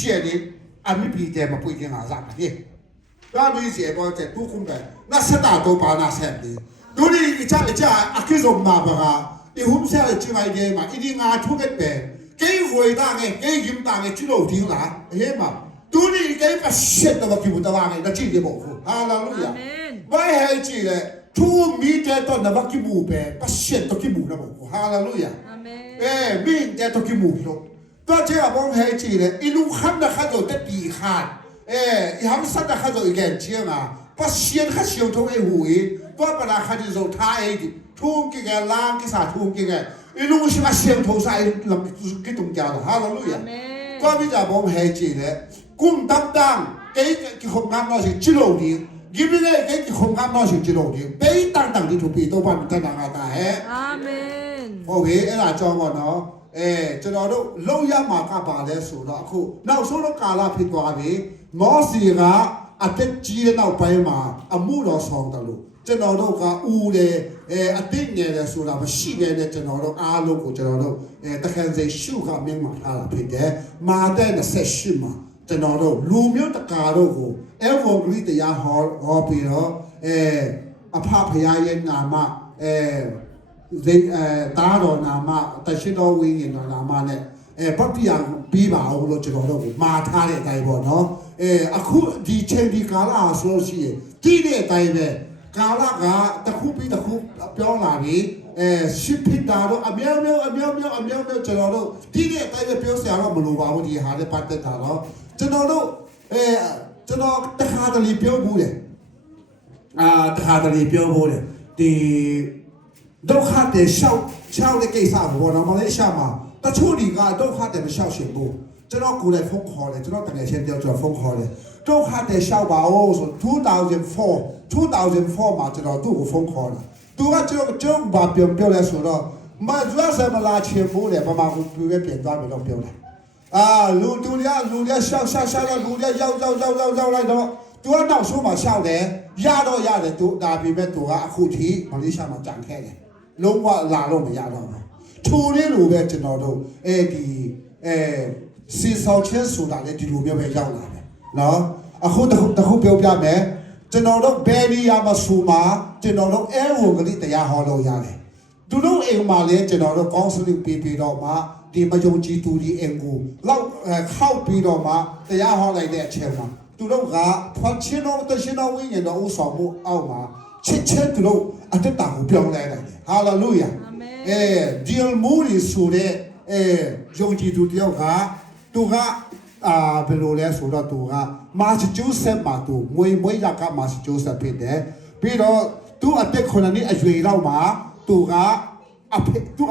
写的，俺们比的嘛不一定啊啥的。那没写过在都空的，那是大都把那三的，都你一家啊，这种嘛不啊，你红色的进来的嘛，一定啊出个白，给回答的，给人答的，知道听啦，哎嘛，都你给把写的嘛记不得话的，那记得保护，哈啦路亚，我还记得。ทุมีแต่ตอนนั้นว่ากิมูเปปัสเซียนตัวกิมูนะบอกฮาเลลูยามีแต่ตัวกิมูลูกตัวเจ้าบอกให้จีเลยอีลูกขันนะข้าจะตีขาดอีหำสันนะข้าจะอีแกนเชียงอ่ะปัสเซียนข้าเชียวทุ่งไอ้หูอีตัวปนาข้าจะโจท้ายดิทุ่งกี่แกล้างกี่สาทุ่งกี่แกอีลูกชิมาเชียงทุ่งใส่ลำกี่ตุ่มยาวฮาเลลูยาก็มีแต่บอกให้จีเลยกุ้งตั้งเก๋กี่คนงานเราสิจิโร่ดีกินเลยแค่คนข้ามนอกสิ่งที่เราดีไปตั้งที่ถูกปีตัวบ้านตั้งงานตาเฮ้อาเมนโอเคไอ้หน้าจอก่อนเนาะจะเราดูลูกยามากบาเลสุดแล้วคู่น่าสู้เรากาลาผิดกว่าบีมอสีกะอาทิตย์จีนเราไปมาอามูเราสองตลุจะเราดูกะอูเลยอาทิตย์เนี่ยสุดแล้วมันสี่เนี่ยจะเราดูอาลูกจะเราดูตะแคงใจชูกะเมียงมาทาราผิดมาได้เนี่ยเสชิมาจะเราดูลูมิวตะการูกูวงกฤษยาฮอปีเนาะอภาพยาเย็นนามะตาโดนามะแต่ชิโนวิญญาณนามะเนี่ยปัจจัยปีบ่าวเราจะเรามาท่าเนี่ยใจบ่เนาะအခုဒီချိန်ဒီကာလဆိုလို့ရှိရင်ဒီတဲ့အတိုင်းပဲကာလကတစ်ခုပြီးတစ်ခုပြောလာပြီးရှစ်ဖြစ်တာတော့အများကျွန်တော်တို့ဒီတဲ့အတိုင်းပဲပြောစရာတော့မလိုပါဘူးဒီဟာနဲ့ပတ်သက်တာတော့ကျွန်တော်တို့ကျွန်တော်တခါတလေပြောဘူးတယ်တခါတလေပြောဘူးတယ်ဒီဒုက္ခတဲ့ရှောက်တဲ့ကိစ္စဘောနော်မလေးရှာမှာတချို့ဒီကဒုက္ခတဲ့မရှောက်ရှင်ဘူးကျွန်တော်ကိုယ်လည်းဖုန်းခေါ်တယ်ကျွန်တော်တကယ်ချင်းတယောက်ကျွန်တော်ဖုန်းခေါ်တယ်ဒုက္ခတဲ့ရှောက်ပါဦးဆို2004မှာကျွန်တော်သူ့ကိုဖုန်းခေါ်တာသူကကျွန်တော်ဘာပြောလဲဆိုတော့မဇွတ်ဆမလာချင်ဘူးလေပမာကိုပြည့်ပြန်သွားပြီတော့ပြောတယ်လူရရှောက်လူရရောက်လိုက်တော့သူကနောက်ဆုံးမှရှောက်တယ်ရတော့ရတယ်သူဒါပေမဲ့သူကအခုထိမလေးရှားမှာကြံခဲ့တယ်လုံးဝလာလို့မရတော့ဘူးထိုးလေးလိုပဲကျွန်တော်တို့ဒီစီဆောင်ချင်းဆိုတာလေဒီလိုမျိုးပဲရောက်လာတယ်နော်အခုတခုပြောပြမယ်ကျွန်တော်တို့ဘယ်နေရာမှာဆိုမှကျွန်တော်တို့အဲဝကလေးတရားဟောလို့ရတယ်သူတို့အိမ်မှာလည်းကျွန်တော်တို့ကောင်းစလိပြီးတော့မှဒီမယုံကြည်သူဒီအင်ကိုလောက်ခောက်ပြီးတော့မှတရားဟောလိုက်တဲ့အချိန်မှာသူတို့ကဖွင့်ချင်းတော့တရှင်တော်ဝိညာဉ်တော်ဥဆောင်မှုအောက်မှာချစ်သူတို့အတ္တတာကိုပြောင်းလဲနိုင်တယ်ဟာလေလုယာအာမင်ဒီအမူရီဆိုတဲ့ယုံကြည်သူတယောက်ကသူကဘယ်လိုလဲဆိုတော့သူကမာစဂျိုးဆက်မှာသူမွေးရကမာစဂျိုးဆက်ဖြစ်တယ်ပြီးတော့သူအသက်9နှစ်အရွယ်လောက်မှာသူကအ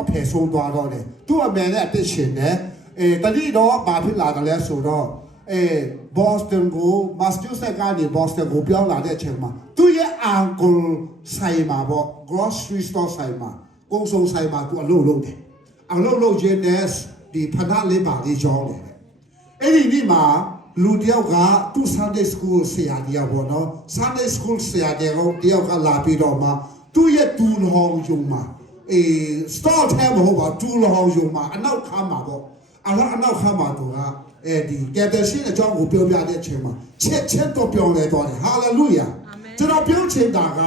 ဖေဆုံးသွားတော့တယ်သူအမေနဲ့အသက်ရှင်တယ်တတိတော့ဘာဖြစ်လာတယ်လဲဆိုတော့ဘော့စတန်ကိုမတ်ချူဆက်ကနေဘော့စတန်ကိုပြောင်းလာတဲ့အချိန်မှာသူရဲ့အန်ကယ်ဆိုင်မှာပေါ့ grocery store ဆိုင်မှာကုန်စုံဆိုင်မှာသူအလုပ်လုပ်တယ်အလုပ်ရင်းနဲ့ဒီဖနာလေးပါလေးကြောင်းတယ်အဲ့ဒီနေ့မှာလူတယောက်ကသူ Sunday school ဆရာတယောက်ပေါ့နော် Sunday school ဆရာတယောက်ကလာပြီးတော့မှသူ့ရဲ့ဒူးလောင်ယုံမှာstore ထဲမှာဟုတ်ပါဒူးလောင်ယုံမှာအနောက်ခါမှာပေါ့အနောက်ခါမှာသူကဒီကက်တယ်ရှင်အကြောင်းကိုပြောပြတဲ့အချိန်မှာချက်တော့ပြောင်းလဲသွားတယ်ဟာလေလုယာကျွန်တော်ပြောချင်တာက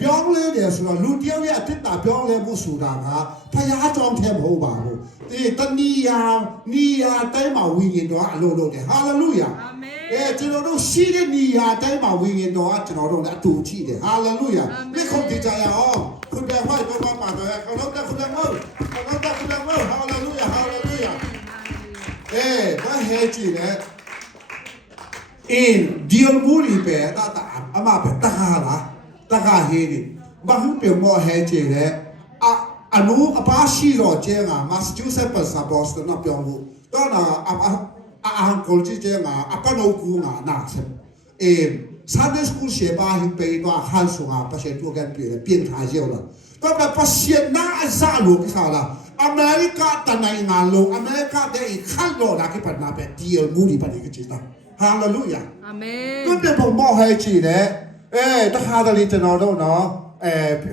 ပြောင်းလဲတယ်ဆိုတော့လူတယောက်ရဲ့အတ္တပြောင်းလဲမှုဆိုတာကဖျားကြောင်းထဲမဟုတ်ပါဘူးဒီတဏီယာတိုင်းမှာဝိညာဉ်တော်ကအလုံးလုံးတယ်ဟာလေလုယာအာမင်ကျွန်တော်တို့ရှိတဲ့နေရာတိုင်းမှာဝိညာဉ်တော်ကကျွန်တော်တို့လည်းအတူရှိတယ်ဟာလေလုယာဒီခုတ်ကြရအောင်ခုတ်တယ်ဟိုက်တော့ပါတော့ခလုံးတက်ခုလည်းမဟုတ်ဟာလေလုယာဘာဟဲကြည့်လဲဒီအမူရီပဲတာအမပဲတခါဟေးဒီဘာလို့ပြောမဟဲကြည့်လဲအနူအပါရှိတော့ကျဲငါမက်ဆာချူးဆက်ပတ်စာဘော့စတန်တော့ပြောဘူးတော့နာအန်ကိုကြည့်ကျဲငါအပနိုကူငါနာဆက်Sunday school ရှေ့ပါဟိပေတော့ဟန်ဆုံငါပတ်ရှေတူကန်ပြင်ထားကြလားတော့ပတ်ရှေနာအစားလို့ခါလားအမေရိကတနိုင်ငါလုံးအမေရိကတဲ့ခါလို့လာကိပတ်နာပဲဒီမူဒီပါနေကြတာဟာလေလုယာအာမင်တို့တဲ့ပုံမောဟဲချီတဲ့တခါတလေကျွန်တော်တို့နော်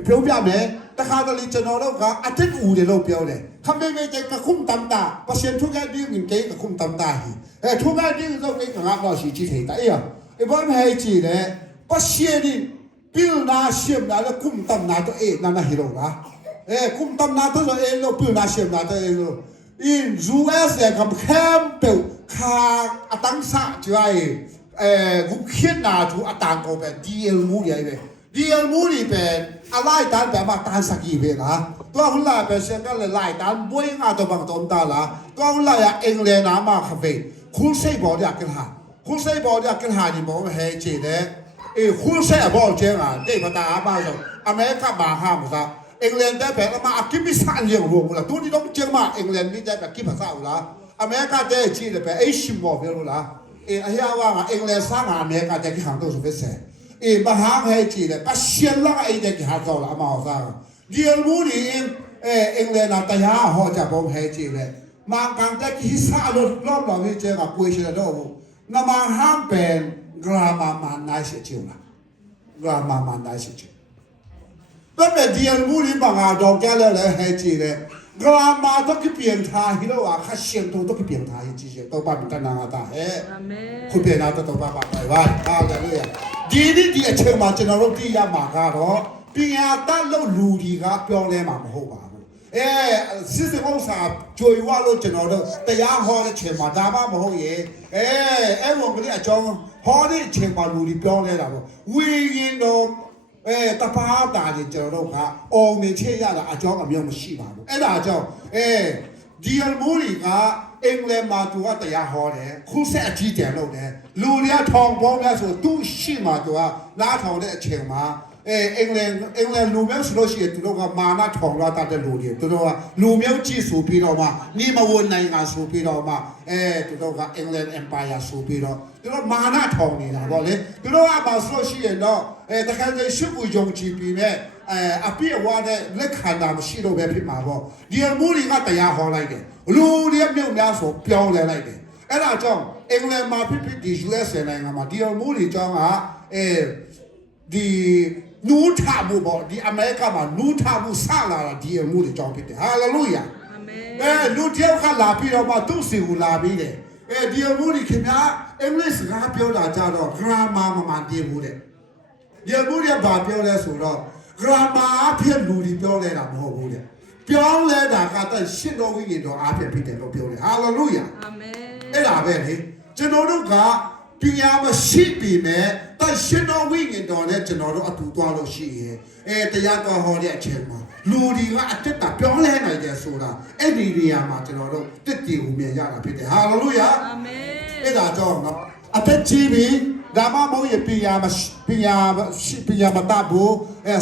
ပြောပြမယ်တ တခါတလေကျွန်တော်တို့ကအတစ်ဦးတွေလို့ပြောတယ်ခမေမေကျကခုံတမ်တာပတ်စင်ထုကဒီငင်ကေကခုံတမ်တာဟီထုကဒီဆိုကေငါတော့ရှိချီထေတာအေးဘာမဟဲချီလေပတ်စင်ဒီပီလနာရှမ်နာလခုံတမ်နာတော့အေးနာနာဟီရောလားခုံတမ်နာတော့အေးလို့ပီလနာရှမ်နာတော့အေးလို့ in US ကမ်pel ခါအတန်းစာကျွိုင်းဂုခိနာသူအတန်ကိုပဲ DL မူရိုင်ပဲ DL မူရီပဲအလိုက်တန်းပဲမတန်းစကီပဲလားတော့ဟလာပဲစကလည်းလိုက်တန်းဘွေးငါတော့ဘန်တုံးတာလားတော့ဟလာရအင်္ဂလိပ်နာမခဖေခုစိတ်ပေါ်ရကလာခုစိတ်ပေါ်ရကလာဒီဘောဟဲချေတဲ့ခုစိတ်အပေါ်ကျင်းတာတိတ်မတာအပါဆုံးအမေရိကမှာဟာမစားအင်္ဂလန်တဲ့ပဲအမအကိမစ်ဆန်ရုံလို့လားတူဒီတော့ကျင်းမအင်္ဂလန်မိတဲ့ပဲကိမစားဘူးလားအမေရိကတဲ့ချီတယ်ပဲအရှိမော်ပြောလို့လားအရာကအင်္ဂလန်စားကအမေရိကတဲ့ကြီးဟန်တော့ဆိုပဲဆဲဘာဟာဟဲချီတယ်ပတ်ရှယ်လာအဲ့တဲ့ကြီးဟာတော့အမောစားဒီအမှုဒီအင်္ဂလန်တရားဟောကြပုံဟဲချီတယ်မာကန်တဲ့ကြီးစားလို့လောက်တော့ဒီကျကပွေရှယ်တော့နမဟမ်ပန်ဂရာမာမန်နိုင်ရှိချူလားဂရာမာမန်နိုင်ရှိချူတော့ပဲဒီအမှုဒီဘာကတော့ကြလဲဟဲချီတယ်ဂရာမာတော့ကပြန်ထားဟီလို့အခါရှင်တော့ကပြန်ထားကြီးကြီးတော့ပါမတနာတာဟဲ့အာမင်ခုပြန်တော့ပါပါပါဟာလေလုယာဒီအချိန်မှာကျွန်တော်တို့သိရမှာကတော့ပညာတတ်လို့လူတွေကပြောလဲမှာမဟုတ်ပါဘူးစစ်စကုန်းစာကြွေဝါလို့ကျွန်တော်တို့တရားဟောတဲ့ချိန်မှာဒါမှမဟုတ်ရဲ့အဲ့ဝန်ကလေးအကြောင်းဟောတဲ့ချိန်မှာလူတွေပြောလဲတာပေါ့ဝီရင်တော့တပါးတာကြီးကျွန်တော်တို့ကအောင်မြင်ချေရတာအကြောင်းအမျိုးမရှိပါဘူးအဲ့ဒါကြောင့်ဒီအမိုးတွေကအင်္ဂလန်မှာသူကတရားဟောတယ်ခုဆက်အကြီးကျယ်လုပ်တယ်လူတွေကထောင်ပေါင်းများဆိုသူရှိမှသူကနားထောင်တဲ့အချိန်မှာအင်္ဂလန်လူမျိုးဆိုလို့ရှိရင်သူတို့ကမာနထောင်လာတတ်တဲ့လူတွေသူတို့ကလူမျိုးကြီးဆိုပြီးတော့မှနေမဝန်နိုင်ငံဆိုပြီးတော့မှသူတို့ကအင်္ဂလန် empire ဆိုပြီးတော့သူတို့မာနထောင်နေတာပေါ့လေသူတို့ကဘာဆိုလို့ရှိရင်တော့တခါတည်းရှုပ်ကိုယုံကြည်ပြီးမဲ့အပြည့်အဝနဲ့လက်ခံတာမရှိတော့ပဲဖြစ်မှာပေါ့ဒီအမှုတွေကတရားဟောလိုက်တယ်လူတွေမြုပ်များဆိုပြောင်းလဲလိုက်တယ်အဲ့ဒါကြောင့်အင်္ဂလန်မှာဖြစ်ဖြစ်ဒီ US နိုင်ငံမှာဒီအမှုတွေကြောင့်ကဒီနူးထမှုပေါ့ဒီအမေရိကမှာနူးထမှုဆလာတာဒီအမှုတွေကြောင့်ဖြစ်တယ်ဟာလေလုယာအာမင်လူတယောက်ကလာပြီးတော့မှသူ့စီကိုလာပြီးတယ်ဒီအမှုတွေခင်ဗျာအင်္ဂလိပ်စကားပြောတာကြတော့ grammar မမှန်တည်ဘူးတဲ့ဒီအမှုတွေဘာပြောလဲဆိုတော့ grammar အဖြစ်လူတွေပြောလဲတာမဟုတ်ဘူးတဲ့ပြောလဲတာကတည်းရှင်းတော်ဝိညာဉ်တော်အားဖြင့်ဖြစ်တယ်လို့ပြောတယ်ဟာလေလုယာအာမင်အဲ့ဒါပဲလေကျွန်တော်တို့ကပညာမရှိပြီမဲ့တရှင်းတော်ဝိညာဉ်တော်နဲ့ကျွန်တော်တို့အတူသွားလို့ရှိရင်တရားတော်ဟောတဲ့အချိန်မှာလူတွေကအတက်တာပြောလဲနိုင်တယ်ဆိုတာအဲ့ဒီနေရာမှာကျွန်တော်တို့တက်တည်ကိုမြင်ရတာဖြစ်တယ်ဟာလေလုယာအာမင်အဲ့ဒါကြောင့်နော်အသက်ကြီးပြီဒါမှမဟုတ်ရင်ပညာမတတ်ဘူး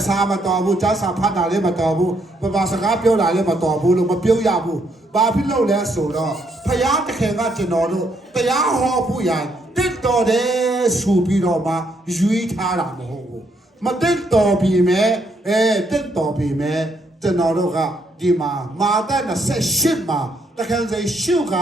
စာမတော်ဘူးကြားစာဖတ်တာလည်းမတော်ဘူးဘာစကားပြောတာလည်းမတော်ဘူးလို့မပြောရဘူးဘာဖြစ်လို့လဲဆိုတော့ဖယားတခင်ကကျွန်တော်တို့တရားဟောဖို့ရတက်တော်တယ်ဆိုပြီးတော့မှရွေးထားတာမဟုတ်ဘူးမတက်တော်ပြီမဲ့တက်တော်ပြီမဲ့ကျွန်တော်တို့ကဒီမှာမာသ28မှာတခင်စိရှုက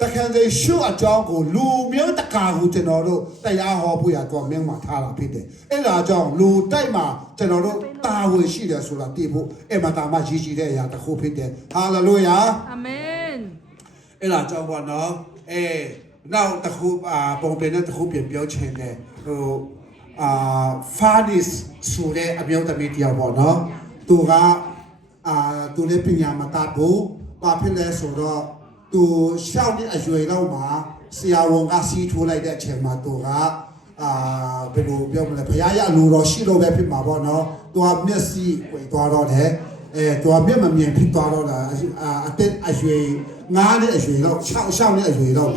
တခင်စိရှုအကြောင်းကိုလူမျိုးတကာကိုကျွန်တော်တို့တရားဟောဖို့ရတော့မင်းမှာထားတာဖြစ်တယ်အဲ့ဒါကြောင့်လူတိုက်မှာကျွန်တော်တို့တာဝန်ရှိတယ်ဆိုတာသိဖို့အမှန်တမ်းရည်ရှိတဲ့အရာတစ်ခုဖြစ်တယ်ဟာလေလုယာအာမင်အဲ့ဒါကြောင့်ပေါ့နော်နောက်တစ်ခုပုံပြင်တဲ့တစ်ခုပြန်ပြောချင်တယ်ဟိုFadis ဆိုတဲ့အမျိုးသမီးတယောက်ပေါ့နော်သူကသူလည်းပညာမတတ်ဘူးဘာဖြစ်လဲဆိုတော့သူရှောက်တဲ့အရွယ်လောက်မှာဆရာဝန်ကစီးထိုးလိုက်တဲ့အချိန်မှာသူကဘယ်လိုပြောမလဲဘုရားရအလိုတော်ရှိလို့ပဲဖြစ်မှာပေါ့နော်သူကမျက်စိဝေသွားတော့တယ်သူကမျက်မမြင်ဖြစ်သွားတော့တာအသက်အရွယ်9နှစ်အရွယ်လောက်6နှစ်အရွယ်လောက်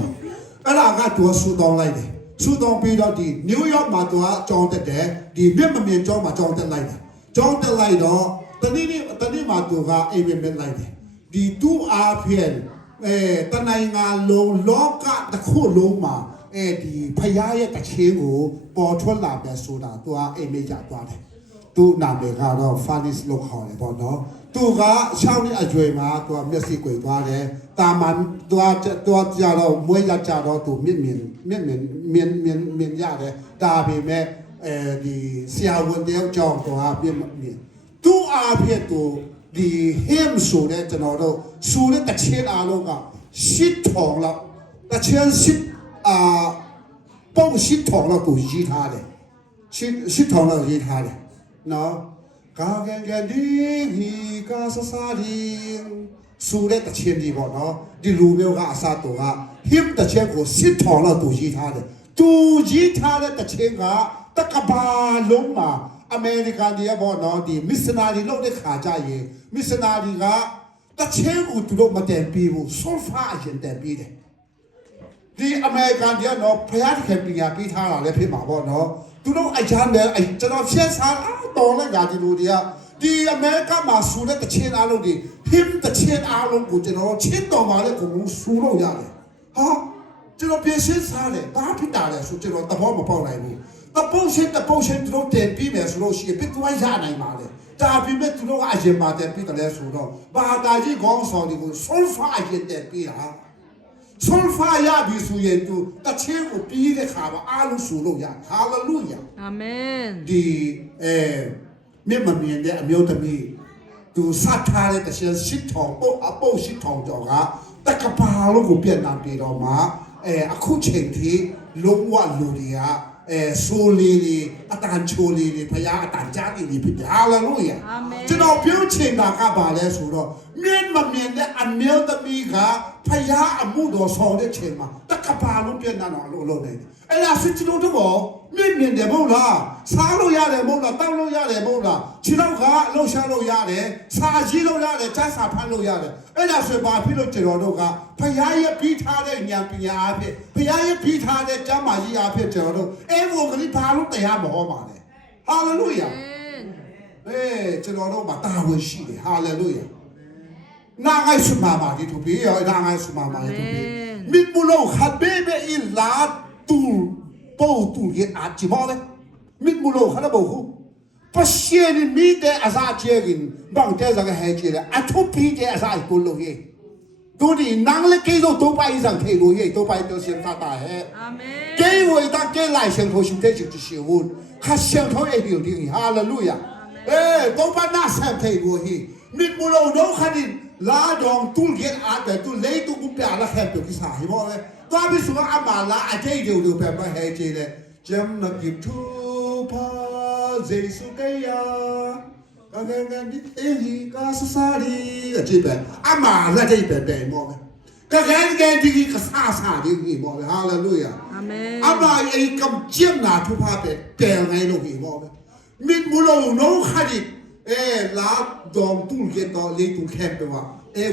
အဲ့ဒါကသူဆူတောင်းလိုက်တယ်ဆူတောင်းပြီးတော့ဒီနယူးယောက်မှာသူကကြောင်းတက်တယ်ဒီမျက်မမြင်ကြောင်းမှာကြောင်းတက်လိုက်တယ်ကြောင်းတက်လိုက်တော့တနေ့မှာသူကအိမ်မက်လိုက်တယ်ဒီသူ့အားဖြင့်တနိုင်ငံလုံးလောကတစ်ခုလုံးမှာဒီဖယားရဲ့တခြင်းကိုပေါ်ထွက်လာပဲဆိုတာသူကအိမ်မက်ရသွားတယ်သူ့နာမည်ကတော့ Fadis လို့ခေါ်တယ်ပေါ့နော်သူက6နှစ်အရွယ်မှာသူကမျက်စိကွယ်သွားတယ်တာမန်သူကကြတော့မွေးရကြတော့သူမြင်ရတယ်ဒါပေမဲ့ဒီဆရာဝန်တယောက်ကြောင့်သူကပြစ်မြင် တူအားဖြင့်သူဒီ him ဆိုတဲ့ကျွန်တော်တို့ဆိုတဲ့တခြင်းအားလုံးကရှစ်ထောင်လောက်တခြင်းရှစ်ပုံရှစ်ထောင်လောက်ကိုရေးထားတယ်ရှစ်ထောင်လောက်ရေးထားတယ်နော်ကာကန်ဒီဟီကာဆဆာဒီဆိုတဲ့တခြင်းဒီပေါ့နော်ဒီလူမျိုးကအစားတော်က him တခြင်းကိုရှစ်ထောင်လောက်သူရေးထားတယ်သူရေးထားတဲ့တခြင်းကတကဘာလုံးမှာအမေရိကန်တွေကပေါ့နော်ဒီ missionary လုပ်တဲ့ခါကြရင် missionary ကတချင်းကိုသူတို့မတန်ပြီးဘူး sulfur အရင်တန်ပြီးတယ်ဒီအမေရိကန်တွေကနော်ဖျားခင်ပညာပေးထားတာလည်းဖြစ်မှာပေါ့နော်သူတို့အကြမ်းတယ်ကျွန်တော်ရှင်းစားတော်လိုက်ကြဒီလူတွေကဒီအမေရိကန်မှာဆူတဲ့တချင်းအားလုံးဒီ him တချင်းအားလုံးကိုကျွန်တော်ချင်းတော်ပါလေကိုဆူလို့ရတယ်ဟာကျွန်တော်ပြင်ရှင်းစားတယ်ဘာဖြစ်တာလဲဆိုကျွန်တော်သဘောမပေါက်နိုင်ဘူးတပုတ်ရှင်သူတို့တင်ပြီးမယ်ဆိုလို့ရှိရင်ပြသွားရနိုင်ပါလေဒါပြမဲ့သူတို့ကအရင်မှာတင်ပြီးတယ်ဆိုတော့ဘာသာကြီးခေါင်းဆောင်တွေကို sulfur အရင်တင်ပြီးတာ sulfur ရပြီဆိုရင်သူတချင်းကိုပြီးတဲ့ခါမှာအားလုံးဆိုလို့ရ hallelujah အာမင် ဒီမြင့်မမြင်တဲ့အမျိုးသမီးသူစထားတဲ့တခြင်းရှစ်ထောင်ပို့အပုတ်ရှစ်ထောင်ကျော်ကတကပါလို့ကိုပြန်လာပြီးတော့မှအခုချိန်ထိလုံးဝလူတွေကဆိုလီအတန်ချိုလီဖယားအတန်ကြားလီဖြစ်တယ်ဟာလေလုယာကျွန်တော်ပြောချင်တာကပါလဲဆိုတော့မြင်မမြင်တဲ့အမျိုးသမီးကဖယားအမှုတော်ဆောင်တဲ့ချိန်မှာတကပါလုံးပြန်လာတော့အလုပ်နေတယ်အဲ့ဒါစစ်ကျွန်တော်တို့မြင်တယ်မဟုတ်လားစားလို့ရတယ်မဟုတ်လားတောက်လို့ရတယ်မဟုတ်လားခြေတော့ကလှုပ်ရှားလို့ရတယ်စာကြည့်လို့ရတယ်စစာဖတ်လို့ရတယ်အဲ့ဒါဆိုပါဖြစ်လို့ကျွန်တော်တို့ကဖယားရဲ့ပြီးထားတဲ့ဉာဏ်ပညာအဖြစ်ဖယားရဲ့ပြီးထားတဲ့ကျမ်းမာကြီးအဖြစ်ကျွန်တော်တို့အဲ့ဘုံကလေးဘာလို့တရားမဟောပါလဲဟာလေလုယာကျွန်တော်တို့မှာတာဝန်ရှိတယ်ဟာလေလုယာနာဂိုင်စမာမာဒီတူပြီးရနာဂိုင်စမာမာဒီတူပြီးမိမလို့ခဘေဘေအီလာတူပို့တူရဲ့အချီမောလေမိမလို့ခလာဘောဟုပရှေရီမီတဲ့အစားချေကင်ဘန်တဲဇာကဟဲချေအထုပီတဲ့အစားကိုလို့ရဲ့တို့ဒီနန်းလေကေတော့တော့ပိုင်ဆောင်ထေလို့ရဲ့တော့ပိုင်တော့ရှင်ဖတ်တာဟဲ့အာမင်ကေဝေတာကေလိုက်ရှင်ထိုရှင်တဲ့ချီရှိဝတ်ခါရှင်ထိုရဲ့ဒီဟာလေလုယာတော့ပါနာဆန်ထေလို့ဟိမိမလို့တော့ခဒီလာတော့တူget at tu le tu ku pya la khe tu ki sa hi mo le to bi su a ma la a thei de lu pe ba he che le jam na ki tu pa jesu ke ya ka ga di e hi ka sa sa ri a che pe a ma la thei pe pe mo le ka ga di ki ka sa di ki mo le hallelujah amen a ma e kam jam na tu pa pe pe ngai lo ki mo le min mu lo no kha di la dom tu ke to le tu ke pe wa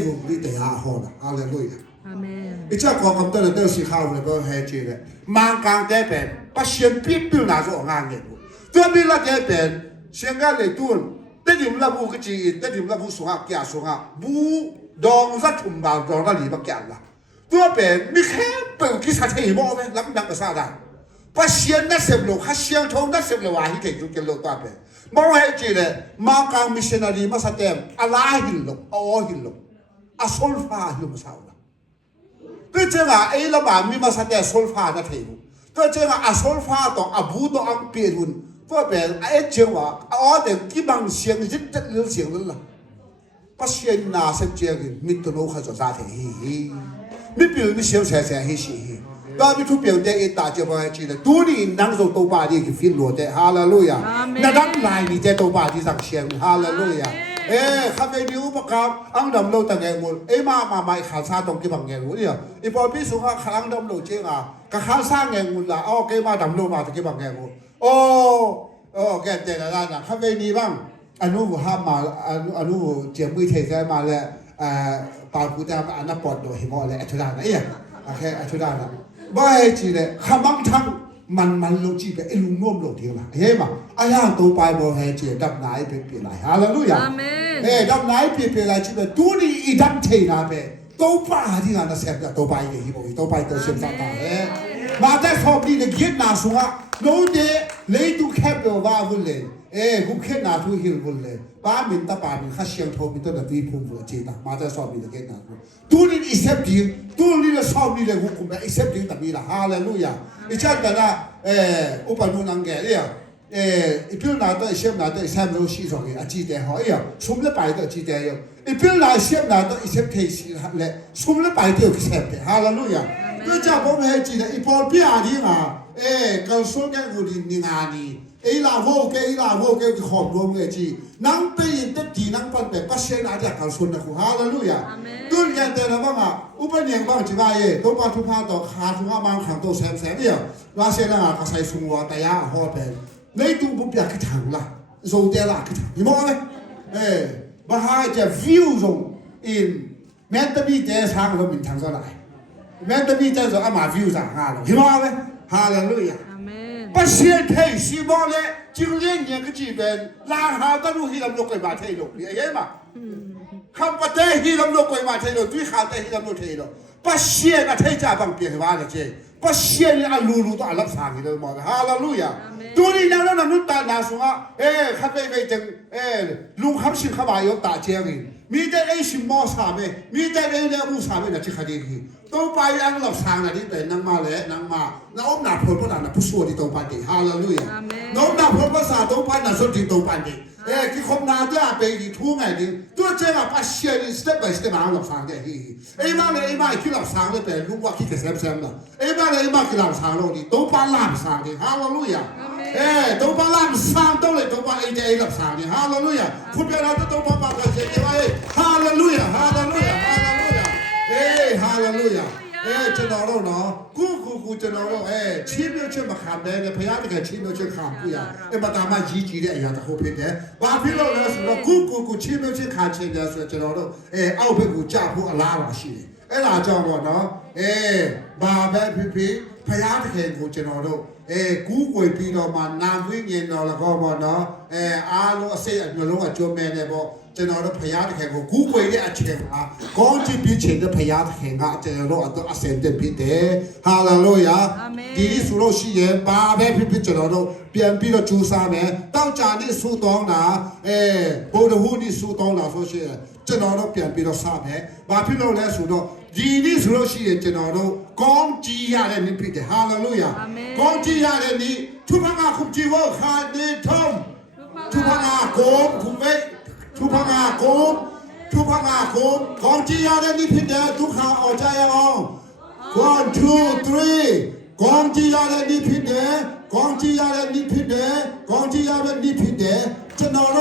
wo li de ha ho la hallelujah amen 一只講咁多人都是靠嚟講係住嘅，萬間這邊不先必標拿咗硬嘅，對面那這邊先間嚟端，得點啦冇個字，得點啦冇數下加數下，冇當一同胞當得嚟不夾啦，對邊你看不幾啥睇冇咩，諗唔諗個啥啦？不先那什麼路，還先從那什麼路啊？佢就叫路對邊，冇係住咧，萬間 missionary 乜啥點，阿拉hin路，阿hin路，阿蘇花hin路啥啦？對這個哎老闆咪嘛實在蘇花那題目，對這個阿蘇花到阿布到阿別人，對邊哎這話我哋基本上日得了成了啦，不先拿些這個咪都攞開咗啥題，咪表咪小細細些些，但咪圖表的一大就話知啦，多年能做到把啲嘅 feel 落的，哈利路亞，那當來你在到把啲上先，哈利路亞。ข้าไปดูประกอบอังดำโลตังเงงมาขาซาตรงที่บังเงงเนี่ยอีพอพี่สุงข้าอังดำโลเจ้าก็ข้าสร้างเงงละอ๋อเกมาดำโลมาตะกี้บังเงงโอ้แกเจริญนะข้าไปนี่บ้างอนุห้ามมาอนุเจียมมือเทใส่มาแล้วปากูจะอันนั้นปอดโดยหิมะเลยอัศดานะโอเคอัศดานะว่าไอ้จีเลยข้าบังทั้งมันลงจีไปไอ้ลุงน่วมลงทิ้งละเฮ้ยมาไอ้ย่างตัวไปบ่เฮจีดับไหนเป็นปีไรฮาเลลูยาดับไหนเป็นไรจีไปดูนี่อีดับเทน่ะไปตัวป้าที่งานน่ะเสร็จตัวไปเลยฮิโบตัวไปตัวเชื่อมต่างๆมาแต่สอบนี่เนี่ยเกียรตินาสุงะโน้ตเดเลยดูแคบเดียวว่าวุ่นเลยกูเขียนนาทุหิลวุ่นเลยป้ามินตาป้ามินข้าเชียงโทมินตัวนั้นวีพุ่งวุ่นจีน่ะมาแต่สอบนี่เนี่ยเกียรตินาดูนี่อีเซปดีดูนี่เนี่ยสอบนี่เนี่ยกูคุมอีเซปดีแต่มีละฮาเลลูยาอีฉันแต่ละอุปนุนังแก่เนี่ย一边拿到先拿到三楼系统的啊，记得好，哎呀，送了白的记得哟，一边拿先拿到一些配饰来，送了白的有三的，哈利路亚。这家我们还记得一包别的啊，刚说的我的你啊你。伊拉我嘅學過嘅字，能被人的技能分別不先拿着告訴你，哈利路亞。對人哋嚟講啊，我本年幫住話嘢，都把ทุกภาคต่อขาทุกมั่งขังตัวแซมเนี่ยว่าเสนาก็ใส่สุงวแต่ยาหอเป็นในตู้บุบยาขึ้นถังละโซเดล่าขึ้นถังยี่มองไหมบ้าจะวิวตรงอินแม้แต่มีเจ้าช้างเราเป็นทางเท่าไหร่แม้แต่มีเจ้าอามาวิวต่างหากยี่มองไหมฮาเลลูยา不先睇希望咧，今年年个基本，然后到路去咱们六鬼马睇路，你睇嘛？看不得去咱们六鬼马睇路，最好得去咱们睇路。不先个睇家帮别话了这，不先你啊路都阿拉上去了嘛，哈利路亚。多你那咱们打拿说啊，看被正，路看心看嘛有打架的，มีแต่ไอ้ชิมมอสามมีแต่ไอ้เนี่ยมูสามเนี่ยที่คดีคือต้องไปอังหลับสางนะที่เป็นนางมาเลยนางมาน้องนาพลพนันนะผู้สวดที่ต้องไปดีฮาเลลูยาน้องนาพลภาษาต้องไปนะสุดที่ต้องไปดีที่คมนาด้วยไปดีทุ่งไงดีตัวเจ้าปัสเชียนี่สเต็ปไปสเต็ปมาหลับสางเนี่ยฮีไอ้มาเลยไอ้มาที่หลับสางเลยเป็นลูกว่าที่แซมละไอ้มาเลยไอ้มาที่หลับสางเราดีต้องไปหลับสางดีฮาเลลูยาต้องไปหลับสางต้องเลยต้องไปไอ้เจ้าหลับสางดีฮาเลลูยาคุณเป็นอะไรต้องไปปากเสียงว่าฮาเลลูยาฮาเลลูยาฮาเลลูยาฮาเลลูยาကျွန်တော်တို့နော်ခုကျွန်တော်တို့ချင်းမျိုးချင်းမခံတဲ့ဘုရားတကယ်ချင်းမျိုးချင်းခံပြရမတာမကြီးကြီးတဲ့အရာတစ်ခုဖြစ်တယ်။ဘာဖြစ်လို့လဲဆိုတော့ခုချင်းမျိုးချင်းခံချင်တယ်ဆိုတော့ကျွန်တော်တို့အောက်ဘက်ကိုကြာဖို့အလားပါရှိတယ်။အဲ့ဒါကြောင့်ပေါ့နော်ဘာပဲဖြစ်ဘုရားတကယ်ကိုကျွန်တော်တို့ကူးကွယ်ပြီးတော့မှနာဝိညာဉ်တော်လည်းကောပေါ့နော်အားလုံးအစိတ်အမျိုးလုံးအကျုံးမဲ့နေပေါ့ကျွန်တော်တို့ဖရားတခင်ကိုကူးကွယ်တဲ့အချိန်မှာကောင်းချီးပြီးချိန်တဲ့ဖရားတခင်ကကျွန်တော်တို့အစင်တဲ့ဖြစ်တယ်ဟာလေလုယာဒီဆိုလို့ရှိရင်ဘာပဲဖြစ်ဖြစ်ကျွန်တော်တို့ပြန်ပြီးတော့ကြိုးစားမယ်တောက်ကြနေဆူတောင်းတာဘုဒ္ဓဟူနေဆူတောင်းတာဆိုရှင်ကျွန်တော်တို့ပြန်ပြီးတော့စားမယ်ဘာဖြစ်လို့လဲဆိုတော့ဒီနေ့ဆိုလို့ရှိရင်ကျွန်တော်တို့ကောင်းကြည့်ရတဲ့နေ့ဖြစ်တယ်ဟာလေလုယာကောင်းကြည့်ရတဲ့နေ့သူဘာကခုကြည့်ဖို့ခါနေထုံးသူဘာကကိုခုမဲ့ทุพงาโกมกองจียาได้นี่พิเดทุกขาออกใจเอา1 2 3กองจียาได้นี่พิเดกองจียาได้นี่พิเดกองจียาได้นี่พิเดจะนอน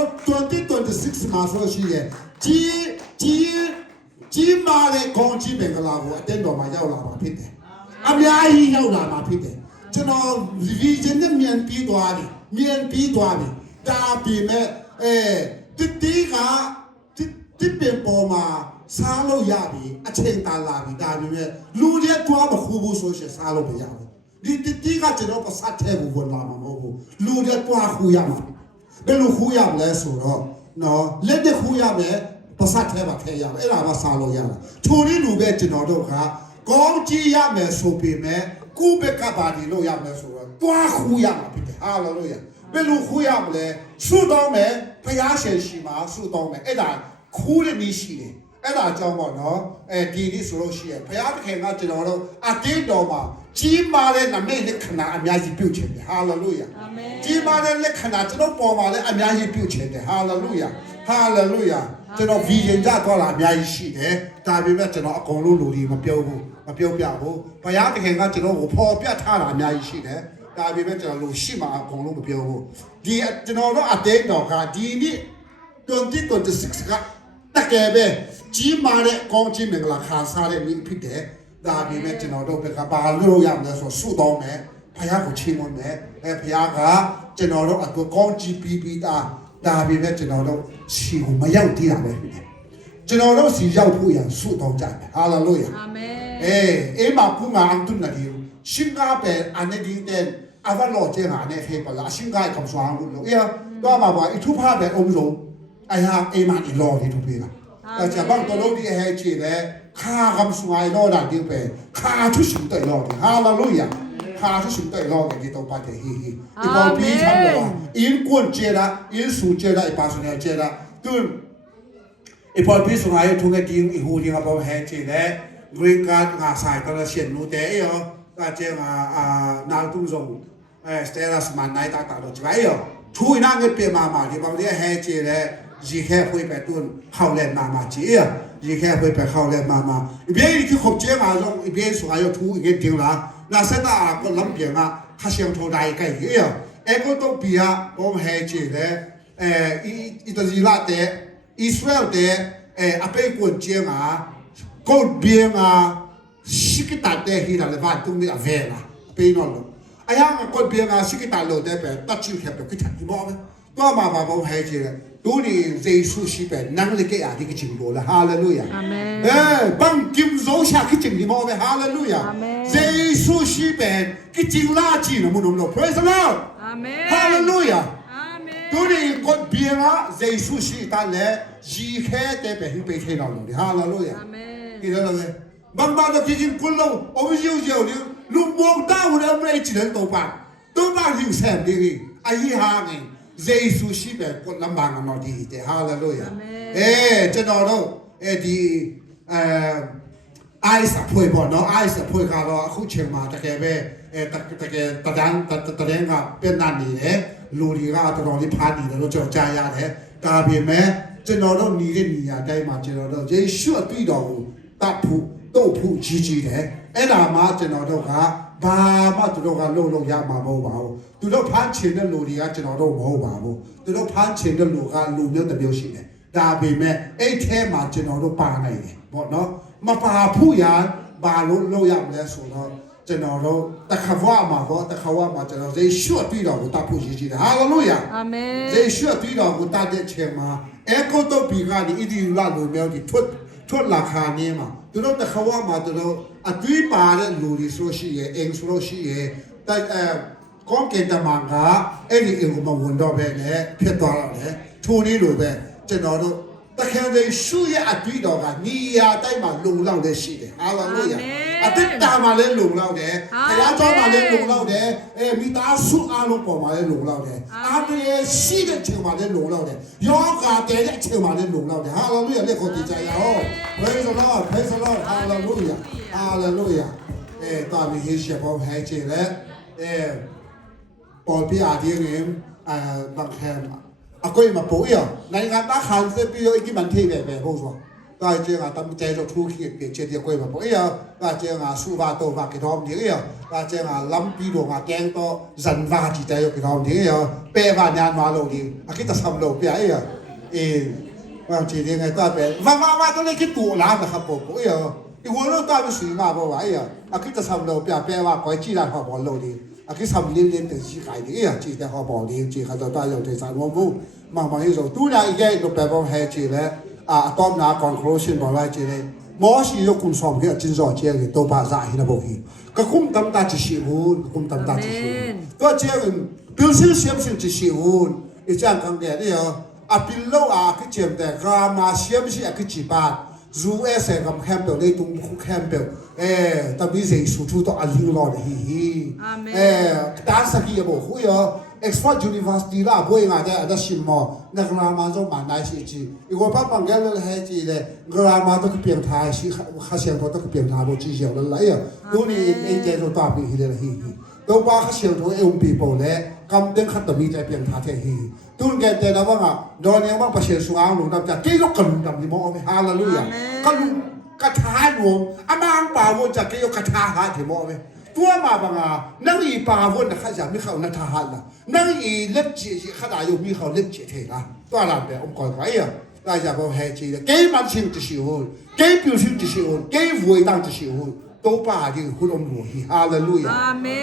2026มาဆိုရှိရဲ့ကြီးမာတဲ့กองจีเป็นกะลาကိုအတင်းတော်မှာရောက်လာမှာဖြစ်တယ်အများကြီးရောက်လာမှာဖြစ်တယ်ကျွန်တော် vision နဲ့မြန်ပြီးသွားပြီဒါပြီးမဲ့တီကတစ်ပင်ပေါ်မှာစားလို့ရပြီအချိန်တန်လာပြီဒါပေမဲ့လူတွေတွားမခူးဘူးဆိုရှင်စားလို့မရဘူးဒီတီကကျွန်တော်ပတ်သက်တဲ့ဘူးဝင်လာမှာမဟုတ်ဘူးလူတွေတွားခူးရမှာဘယ်လိုခူးရမလဲဆိုတော့နော်လက်နဲ့ခူးရမယ်ပတ်သက်တဲ့မှာထဲရမယ်အဲ့ဒါမှစားလို့ရတာထိုနည်းလူပဲကျွန်တော်တို့ကကောင်းကြည့်ရမယ်ဆိုပေမဲ့ကုဘကပါဒီလို့ရမယ်ဆိုတော့တွားခူးရမှာဖြစ်တယ်ဟာလို့ရဘယ်လိုခူးရမလဲဆူတောင်းမယ်ဖျားရှင်ရှိမှာဆူတောင်းမယ်အဲ့ဒါခူးတဲ့နည်းရှိတယ်အဲ့ဒါကြောင့်ပေါ့နော်ဒီနေ့ဆိုလို့ရှိရင်ဖျားသခင်ကကျွန်တော်တို့အတင်းတော်မှာကြီးမားတဲ့နမိတ်လက္ခဏာအများကြီးပြုတ်ချင်တယ်ဟာလေလုယာအာမင်ကြီးမားတဲ့လက္ခဏာကျွန်တော်ပေါ်မှာလည်းအများကြီးပြုတ်ချင်တယ်ဟာလေလုယာကျွန်တော် vision ကြတော့လာအများကြီးရှိတယ်ဒါပေမဲ့ကျွန်တော်အကုန်လုံးလူတွေမပြောပြဘူးဖျားသခင်ကကျွန်တော်ကိုပေါ်ပြထားတာအများကြီးရှိတယ်ဒါပေမဲ့ကျွန်တော်လို့ရှိမှာအကုန်လုံးမပြောဘူးဒီကျွန်တော်တို့အတင်းတော်ကဒီနေ့2026ကတကယ်ပဲကြီးမားတဲ့ကောင်းချီးမင်္ဂလာခံစားတဲ့နေ့ဖြစ်တယ်ဒါပေမဲ့ကျွန်တော်တို့ဘက်ကဘာလို့ရမလဲဆိုဆုတောင်းမယ်ဖခင်ကိုချီးမွမ်းမယ်ဖခင်ကကျွန်တော်တို့အတူကောင်းချီးပြီးသားဒါပေမဲ့ကျွန်တော်တို့စီကိုမရောက်သေးတာပဲဖြစ်တယ်ကျွန်တော်တို့စီရောက်ဖို့ရဆုတောင်းကြတယ်ဟာလေလုယာအာမင်အေးမကူငါအန်တုန်နာဒီရှင်ကပဲအနေဒီတဲ့အဝလောကျငါနဲ့ခေပလာရှင်ကကံစွမ်းလို့အေးတော့မှာပါအထူးဖားပဲအုံးဆုံးအရာအေးမအလော်ဒီထူပေးတာဒါကြောင့်ဘာတော်လို့ဒီဟဲချီတဲ့ခါကံစွမ်းလောတာဒီပဲခါထုရှင်တဲ့လောဟာလေလုယာခါထုရှင်တဲ့လောဒီတော့ပါတယ်ဟီဒီပေါ်ပြီးချမ်းတော့အင်းကွန်ကျဲတာအင်းဆူကျဲတာအပါစနေကျဲတာသူအပေါ်ပြီးဆိုရင်ထုံးတဲ့ဒီဟိုဒီကပေါ်ဟဲချီတဲ့ green card ငါဆိုင်တော့ရှင်လို့တဲ့ရောဒါကျဲငါနာတူဆုံး status 嘛哪一大到就没有，除那个别妈妈的，把这孩子嘞，一开会被顿好来妈妈接呀，一开会被好来妈妈，一边去学这嘛种，一边说还要出一个定啦，那现在啊个冷边啊，还想出来一个呀，个都比啊，我们孩子嘞，一到伊拉的，以色列的，阿贝国家啊，高边啊，西个大的希腊的话都没阿飞啦，贝诺了。哎呀，嗰邊啊，司機大路嗰邊得招劇到佢睇啲乜咩？多麻煩冇係住啦，到你耶穌是邊能力嘅啊，呢個程度啦，哈利路亞。阿門。幫金手下佢整啲乜咩？哈利路亞。阿門。耶穌是邊佢整垃圾能唔能夠 ？Praise the Lord。阿門。哈利路亞。阿門。到你嗰邊啊，耶穌是但咧，離開嗰邊被睇到嘅，哈利路亞。阿門。記得啦咩？慢慢都已經過路，我們有了。路望到我哋每一人都辦要成啲，阿姨下嘅，耶穌是邊個諗辦咁多啲嘅，哈利路亞。即係都啲愛十倍噃，喏愛十倍㗎咯，好似嘛，特嘅特嘅特點個變難啲咧，路啲個特啲攀啲咯，就揸下咧，特別咩，即係都你嘅你啊，但係嘛，即係都即係需要對到搭鋪都鋪支持咧。အဲ့ဒါမှကျွန်တော်တို့ကဘာမှသူတို့ကလုပ်လို့ရမှာမဟုတ်ပါဘူးသူတို့ဖမ်းချင်တဲ့လူတွေကကျွန်တော်တို့မဟုတ်ပါဘူးသူတို့ဖမ်းချင်တဲ့လူကလူမျိုးတစ်မျိုးရှိတယ်ဒါပေမဲ့အဲ့ထဲမှာကျွန်တော်တို့ပါနိုင်တယ်ပေါ့နော်မပါဘူးရဘာလို့လုပ်ရမလဲဆိုတော့ကျွန်တော်တို့တခါဝမှာပေါ့တခါဝမှာကျွန်တော်ရေရွှတ်ပြီးတော့ကိုတတ်ဖို့ရည်ကြည်တယ်ဟာလေလုယာအာမင်ရေရွှတ်ပြီးတော့ကိုတတ်တဲ့ချိန်မှာအဲ့ကိုတော့ပြီးကနေဣတိလလူမျိုးတွေထွက်လာခါနေမှာသူတို့တခါဝမှာသူတို့အသွေးပါတဲ့လူတွေဆိုရှိရဲ့အင်ဆိုလို့ရှိရဲ့တိုက်ကွန်ကင်တမန်ကအဲ့ဒီအင်ကိုမဝန်တော့ပဲနဲ့ဖြစ်သွားတော့လေထိုနည်းလိုပဲကျွန်တော်တို့တခါတည်းရှုရဲ့အသွေးတော်ကညီယာတိုက်မှာလုံလောက်တဲ့ရှိတယ်ဟာလေလုယာအသက်တာမှာလည်းလုံလောက်တယ်တရားတော်မှာလည်းလုံလောက်တယ်မိသားစုအားလုံးပေါ်မှာလည်းလုံလောက်တယ်အားတွေရှိတဲ့ချိန်မှာလည်းလုံလောက်တယ်ယောဂတဲ့ချိန်မှာလည်းလုံလောက်တယ်ဟာလေလုယာလက်ကိုကြည်ကြရအောင် Praise the Lord Praise the Lord Hallelujah Hallelujah ตอนนี้เชฟผมให้เจแล้วปอพี่อาทิตย์นี้บางแห่งก็ยังมาปุ๋ยในงานบ้านขันเสียพี่อีกมันที่แบบพวกส่วนก็เจ้าตั้งใจจะทุกข์เปลี่ยนเจดีย์ก็ยังมาปุ๋ยก็เจ้าสู้ว่าตัวว่ากี่ทอมดีก็เจ้าล้ำปีดวงแกงตัวสันว่าจิตใจกี่ทอมดีเป้ว่างานมาลงดีคิดจะทำลงไปว่าเจดีย์ไงก็เป็นว่าต้องเล่นคิดตัวล้านนะครับผมปุ๋ยอีกวันนึงก็เป็นสีมาบอกว่าคิดจะทำลงไปว่าคอยจีรันหอบบอลลงดีคิดทำเล่นแต่จีไก่ดีจีแต่หอบบอลดีจีเขาจะได้อยู่ในสารวงบุมาที่สุดตัวนี้แกก็แปลว่าให้จีแล้วต้อมนาคอนโครชันบอกว่าจีเลยมอสิยกคุณสอบเนี่ยจินสอเจียงตัวภาษาฮินาบอกฮีก็คุ้มตำตาจิชิวุนคุ้มตำตาจิชิวุนตัวเจียงพิลซิลเสียมสิจิชิวุนอีจ้างครั้งเดียวนี่พิลโลคิดเจียมแต่กรามาเสียมสิคิดจีบารูเอสกับแคมเปลในตรงแคมเปลตบิเซสุทุตัวอันลิงลอดฮีตาสกีบอกคุยOxford University 啦，不会嘛的，那什么，那个拉玛就蛮难写字。如果把邦干了还字嘞，个拉玛都去平台，是还想到都去平台，不至少了来呀。都你这就大平去了嘿，都把还想到用 people 嘞，咁等看到你在平台在嘿。都你在那话，那年我不写书啊，弄到这，这个更难的么？哈利路亚，个塔罗，阿妈把我这个个塔哈的么？ตัวมาบังนั่งอีปาวนนะข้าจะมีเขานัทหันละนั่งอีเล็บจีข้าได้อยู่มีเขาเล็บจีเทละตัวหลังแบบองค์กรไว้ได้จากพอแห่จีเกย์มันชิงจะชิวเกย์ผิวชิงจะชิวเกย์วยตั้งจะชิวตัวป่าที่หุ่นอมหัวฮีฮาเลลูยา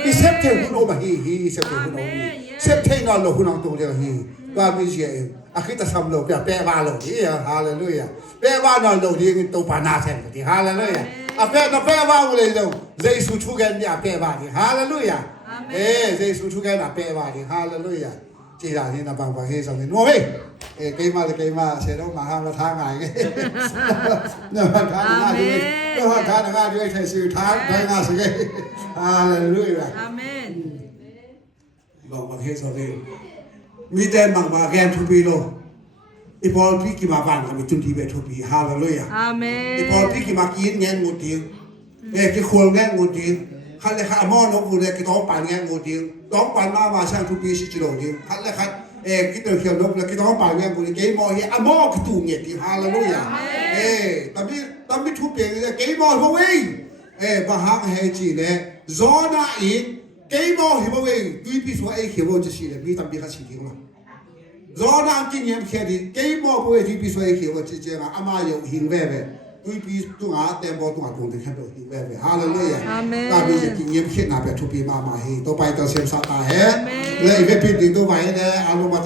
อีเซปเทหุ่นอมฮีเซปเทหุ่นอมฮีเซปเทนอนโลหุ่นอมตัวเดียวฮีก็มีเสียอาคิดจะทำโลแบบแปะว่าโลดีฮาเลลูยาแปะว่านอนโลดีตัวป่านาแทนที่ฮาเลลูยาအဖေတော့ပဲပါဦးလေတော့ဇေဆုထုခဲ့ပြပဲပါဒီဟာလေလုယာဇေဆုထုခဲ့တာပဲပါဒီဟာလေလုယာကြည်တာနေတော့ပါဟေးဆောင်နေနော်ဟေးကိမလေကိမဆယ်တော့မဟာမထားငိုင်းနော်ထားငါဒီတော့ထားငါဒီထဲစီထားဘယ်ငါစကေဟာလေလုယာအာမင်လောမဟေးဆောင်နေမိတဲ့မဘာကံထူပြီးလို့อีพอพี่กิมาบ้านก็มีจุนทีเบทุบีฮาเลลูยาอาเมนอีพอพี่กิมากินแง่งงูดีกิควงแง่งงูดี ขัดเลยขัดมอนกกูเลยกิต้องปั่นแง่งูดิวต้องปั่นมาช่างทุกปีสิจิโร่ดิวขัดเลยขัดกิตัวเขียวนกเลยกิต้องปั่นแง่งูดิเกมมอเฮอมอกิตูเงียดิฮาเลลูยาตอนนี้ทุกปีเลยเกมมอพวีบาฮักเฮจีเลยโซน่าอินเกมมอฮิบวีตุยปีสวยเขียวจะสิเลยมีตั้งปีขัดสิทิ้งละโซน่าจริงยังแค่ดีเกมมอพวีตุยปีสวยเขียวจะเจ้าอามาอยู่หิงเว่ตุยปีตัวเต็มบอตัวตรงที่แค่ตัวหิงเว่ฮาเลลูยาตาบีจะกินยังแค่นาแบบทุกปีมาเฮตัวไปตัวเซมซาตาเฮเลยเว็บปีตัวไปเนี่ยอารมณ์มา